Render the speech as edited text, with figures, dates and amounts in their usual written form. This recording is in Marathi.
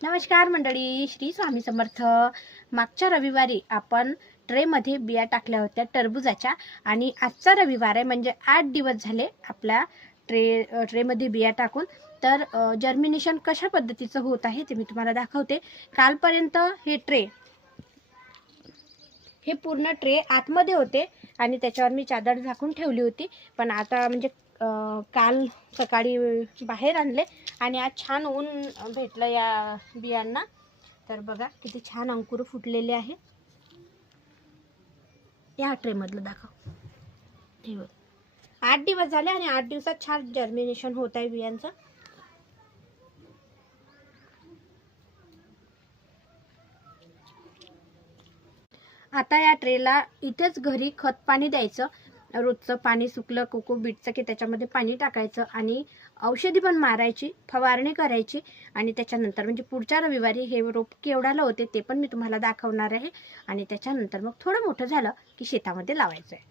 नमस्कार मंडळी, श्री स्वामी समर्थ. मागच्या रविवारी आपण ट्रेमध्ये बिया टाकल्या होत्या टरबूजाच्या आणि आजचा रविवार आहे, म्हणजे 8 दिवस झाले आपल्या ट्रेमध्ये बिया टाकून. तर जर्मिनेशन कशा पद्धतीचं होत आहे ते मी तुम्हाला दाखवते. कालपर्यंत हे पूर्ण ट्रे आतमध्ये होते आणि त्याच्यावर मी चादर झाकून ठेवली होती. पण आता म्हणजे काल सकाळी बाहेर आणले आणि आज छान ऊन भेटलं या बियांना. तर बघा किती छान अंकुर फुटलेले आहे. या ट्रेमधलं दाखव. हे बघ, 8 दिवस झाले आणि 8 दिवसात छान जर्मिनेशन होत आहे बियांचं. आता या ट्रेला इथेच घरी खत पाणी द्यायचं. रोजचं पाणी सुकलं कोकोबीटचं की त्याच्यामध्ये पाणी टाकायचं आणि औषधी पण मारायची, फवारणी करायची. आणि त्याच्यानंतर म्हणजे पुढच्या रविवारी हे रोप केवढ्याला होते ते पण मी तुम्हाला दाखवणार आहे. आणि त्याच्यानंतर मग थोडं मोठं झालं की शेतामध्ये लावायचं आहे.